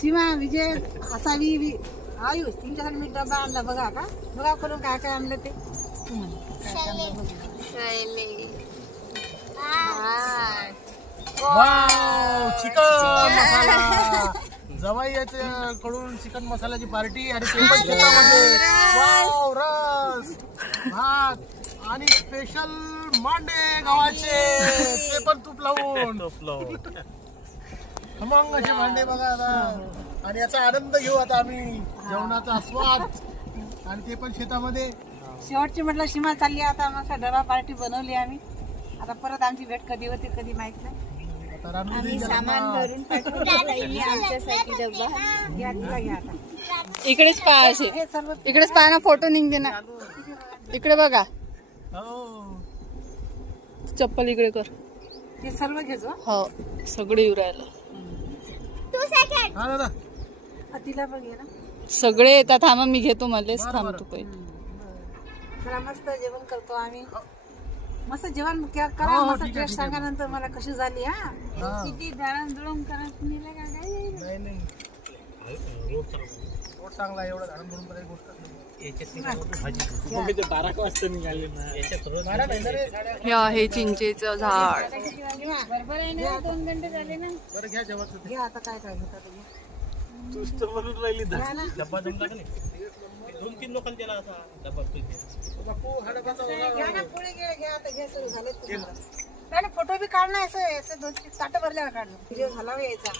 सीमा विजय असावी आयुष तुमच्यासाठी मी डबा आणला बघा का बघा करून काय काय आणलं ते वाव चिकन मसाला जवाई कडून चिकन मसाल्याची पार्टी आणि ते पण शेतामध्ये वाव रस भात आणि स्पेशल मांडे गव्हाचे ते पण तूप लावून खमंग असे मांडे बघा आता आणि याचा आनंद घेऊ आता आम्ही जेवणाचा आस्वाद आणि ते पण शेतामध्ये शेवटची म्हटलं सीमा चालली आता मस्त डबा पार्टी बनवली आम्ही आता परत आमची भेट कधी होते कधी माहित नाही आम्ही सामान भरून आमच्यासाठी डब्बा घ्या तुला घ्या आता इकडेच पाहा असे हे सर्व इकडेच पाहा ना फोटो निघते ना इकडे बघा चप्पल इकडे कर हे सर्व घेतो हो सगळे येऊ राहिलं हा दादा तिला पण घे ना सगळे येतात थांबा मी घेतो मलेच थांबतो पहिले जरा मस्त जेवण करतो आम्ही मस्त जेवण करा मस्त टेस्ट सांगा नंतर मला कशी झाली हा किती दळण दुळण करा तुम्ही नाही नाही रोड चांगला आहे एवढा झाडून भरून करायची गोष्ट हे आहे चिंचेचं झाड बरोबर आहे ना 2 घंटे झाले ना बरं घ्या जेवायचं घ्या आता काय काय घेतात तुस्त म्हणून राहिली डब्बा जमला का नाही 2-3 लोकांना दिला असा डब्बा बापू हा डब्बा घ्या ना पुढे घ्या आता घ्या सुरू झाले फोटो बी काढणार असं 2-3 ताटं भरल्यावर काढलं व्हिडिओ झाला यायचा